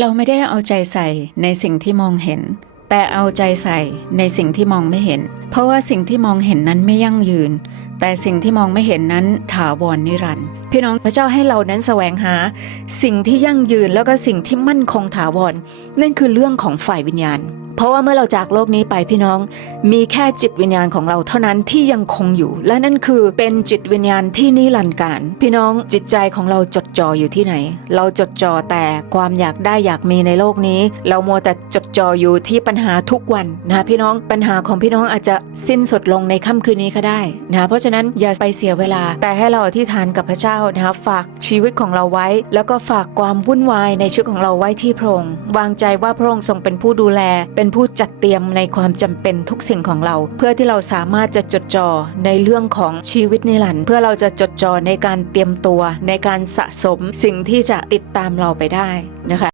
เราไม่ได้เอาใจใส่ในสิ่งที่มองเห็น แต่เอาใจใส่ในสิ่งที่มองไม่เห็น เพราะว่าสิ่งที่มองเห็นนั้นไม่ยั่งยืน แต่สิ่งที่มองไม่เห็นนั้นถาวรนิรันดร์พี่น้องพระเจ้าให้เรานั้นแสวงหา สิ่งที่ยั่งยืนแล้วก็สิ่งที่มั่นคงถาวรนั่นคือเรื่องของฝ่ายวิญญาณ เพราะว่าเมื่อเราจากโลกนี้ไปพี่น้อง มีแค่จิตวิญญาณของเราเท่านั้นที่ยังคงอยู่ และนั่นคือเป็นจิตวิญญาณที่นิรันดร์การ พี่น้องจิตใจของเราจดจ่ออยู่ที่ไหน เราจดจ่อแต่ความอยากได้อยากมีในโลกนี้ เรามัวแต่จดจ่ออยู่ที่ปัญหาทุกวันนะคะพี่น้องปัญหาของพี่น้องอาจจะสิ้นสุดลงในค่ำคืนนี้ก็ได้นะคะเพราะฉะนั้นอย่าไปเสียเวลา แต่ให้เราอธิษฐานกับพระเจ้านะคะฝากชีวิตของเราไว้ แล้วก็ฝากความวุ่นวายในชีวิตของเราไว้ที่พระองค์วางใจว่าพระองค์ทรงเป็นผู้ดูแลเป็นเป็นผู้จัดเตรียมในความจำเป็นทุกสิ่งของเรา เพื่อที่เราสามารถจะจดจ่อในเรื่องของชีวิตนิรันดร์เพื่อเราจะจดจ่อในการเตรียมตัว ในการสะสมสิ่งที่จะติดตามเราไปได้นะคะ